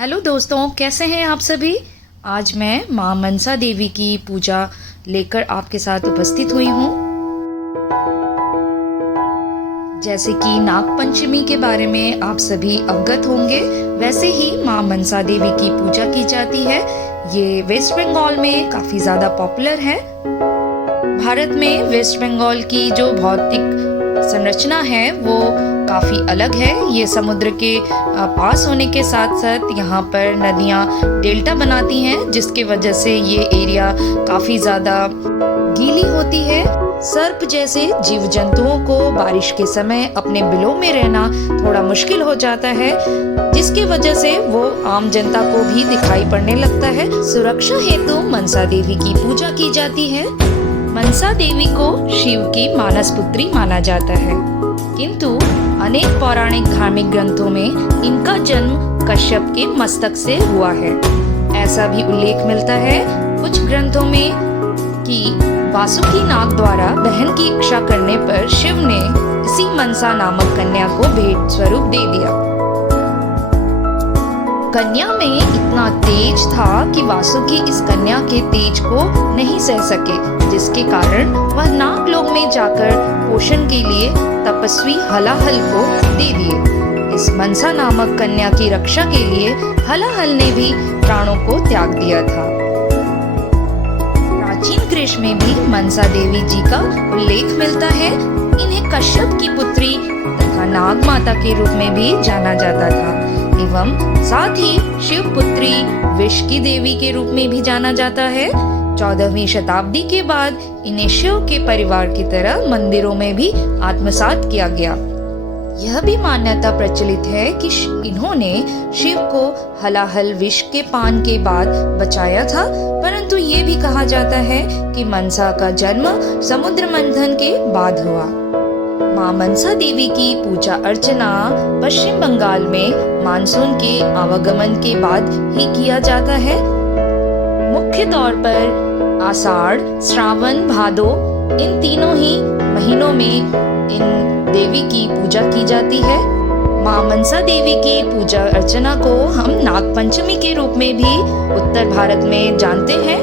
Hello दोस्तों, कैसे हैं आप सभी। आज मैं माँ मनसा देवी की पूजा लेकर आपके साथ उपस्थित हुई हूँ। जैसे कि नाग पंचमी के बारे में आप सभी अवगत होंगे, वैसे ही माँ मनसा देवी की पूजा की जाती है। ये वेस्ट बंगाल में काफ़ी ज़्यादा पॉपुलर है। भारत में वेस्ट बंगाल की जो भौतिक संरचना है वो काफ़ी अलग है। ये समुद्र के पास होने के साथ साथ यहाँ पर नदियाँ डेल्टा बनाती हैं, जिसके वजह से ये एरिया काफ़ी ज़्यादा गीली होती है। सर्प जैसे जीव जंतुओं को बारिश के समय अपने बिलों में रहना थोड़ा मुश्किल हो जाता है, जिसकी वजह से वो आम जनता को भी दिखाई पड़ने लगता है। सुरक्षा हेतु मनसा देवी की पूजा की जाती है। मनसा देवी को शिव की मानस पुत्री माना जाता है, किंतु अनेक पौराणिक धार्मिक ग्रंथों में इनका जन्म कश्यप के मस्तक से हुआ है। ऐसा भी उल्लेख मिलता है कुछ ग्रंथों में कि वासुकी नाग द्वारा बहन की इच्छा करने पर शिव ने इसी मनसा नामक कन्या को भेंट स्वरूप दे दिया। कन्या में इतना तेज था कि वासुकी इस कन्या के तेज को नहीं सह सके, जिसके कारण वह नागलोक में जाकर पोषण के लिए तपस्वी हलाहल को दे दिए। इस मनसा नामक कन्या की रक्षा के लिए हलाहल ने भी प्राणों को त्याग दिया था। प्राचीन ग्रीस में भी मनसा देवी जी का उल्लेख मिलता है। इन्हें कश्यप की पुत्री तथा नाग माता के रूप में भी जाना जाता था, एवं साथ ही शिव पुत्री विष की देवी के रूप में भी जाना जाता है। 14वीं शताब्दी के बाद इन्हें शिव के परिवार की तरह मंदिरों में भी आत्मसात किया गया। यह भी मान्यता प्रचलित है कि इन्होंने शिव को हलाहल विष के पान के बाद बचाया था, परंतु ये भी कहा जाता है कि मनसा का जन्म समुद्र मंथन के बाद हुआ। माँ मनसा देवी की पूजा अर्चना पश्चिम बंगाल में मानसून के आवागमन के बाद ही किया जाता है। मुख्य तौर पर आषाढ़, श्रावण, भादो इन तीनों ही महीनों में इन देवी की पूजा की जाती है। माँ मनसा देवी की पूजा अर्चना को हम नाग पंचमी के रूप में भी उत्तर भारत में जानते हैं।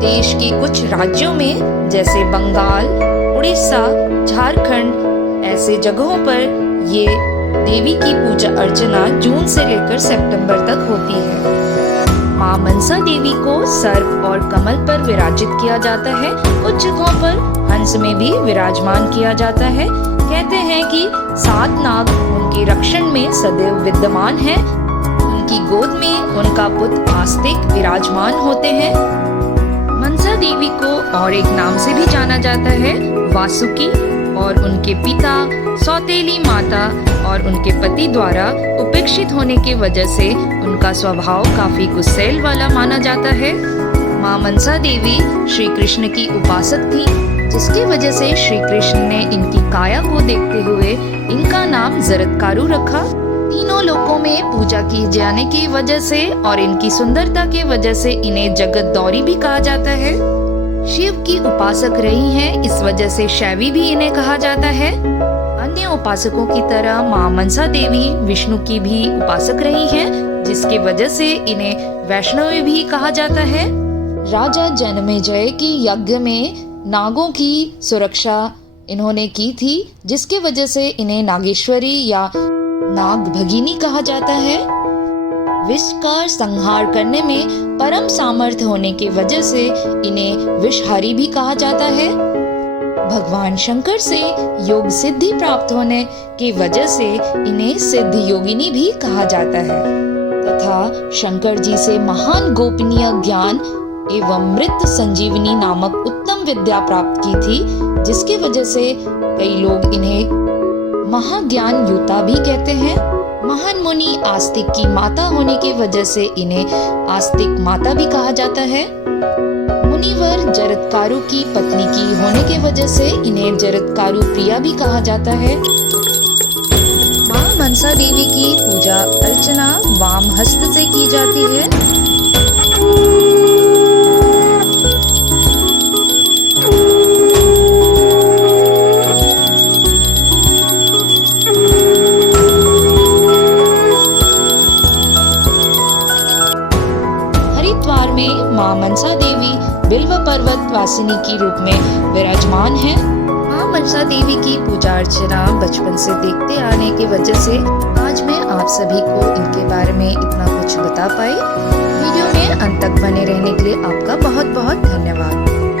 देश के कुछ राज्यों में जैसे बंगाल, उड़ीसा, झारखंड ऐसे जगहों पर ये देवी की पूजा अर्चना जून से लेकर सितंबर तक होती है। माँ मनसा देवी को सर्प और कमल पर विराजित किया जाता है। कुछ जगहों पर हंस में भी विराजमान किया जाता है। कहते हैं कि 7 नाग उनके रक्षण में सदैव विद्यमान हैं। उनकी गोद में उनका पुत्र आस्तिक विराजमान होते हैं। मनसा देवी को और एक नाम से भी जाना जाता है वासुकी, और उनके पिता सौतेली माता और उनके पति द्वारा उपेक्षित होने की वजह से उनका स्वभाव काफी गुस्सैल वाला माना जाता है। माँ मनसा देवी श्री कृष्ण की उपासक थी, जिसकी वजह से श्री कृष्ण ने इनकी काया को देखते हुए इनका नाम जरत्कारु रखा। तीनों लोकों में पूजा की जाने की वजह से और इनकी सुंदरता के वजह से इन्हें जगत दौरी भी कहा जाता है। शिव की उपासक रही हैं, इस वजह से शैवी भी इन्हें कहा जाता है। अन्य उपासकों की तरह माँ मनसा देवी विष्णु की भी उपासक रही हैं, जिसकी वजह से इन्हें वैष्णवी भी कहा जाता है। राजा जनमेजय की यज्ञ में नागों की सुरक्षा इन्होंने की थी, जिसके वजह से इन्हें नागेश्वरी या नाग भगिनी कहा जाता है। विष का संहार करने में परम सामर्थ्य होने की वजह से इन्हें विषहारी भी कहा जाता है। भगवान शंकर से योग सिद्धि प्राप्त होने की वजह से इन्हें सिद्ध योगिनी भी कहा जाता है, तथा शंकर जी से महान गोपनीय ज्ञान एवं मृत संजीवनी नामक उत्तम विद्या प्राप्त की थी, जिसकी वजह से कई लोग इन्हें महाज्ञान युता भी कहते हैं। महान मुनि आस्तिक की माता होने की वजह से इन्हें आस्तिक माता भी कहा जाता है। मुनिवर जरत्कारु की पत्नी की होने की वजह से इन्हें जरत्कारु प्रिया भी कहा जाता है। माँ मनसा देवी की पूजा अर्चना वाम हस्त से की जाती है। में माँ मनसा देवी बिल्व पर्वत वासिनी की रूप में विराजमान है। माँ मनसा देवी की पूजा अर्चना बचपन से देखते आने की वजह से आज मैं आप सभी को इनके बारे में इतना कुछ बता पाई। वीडियो में अंत तक बने रहने के लिए आपका बहुत बहुत धन्यवाद।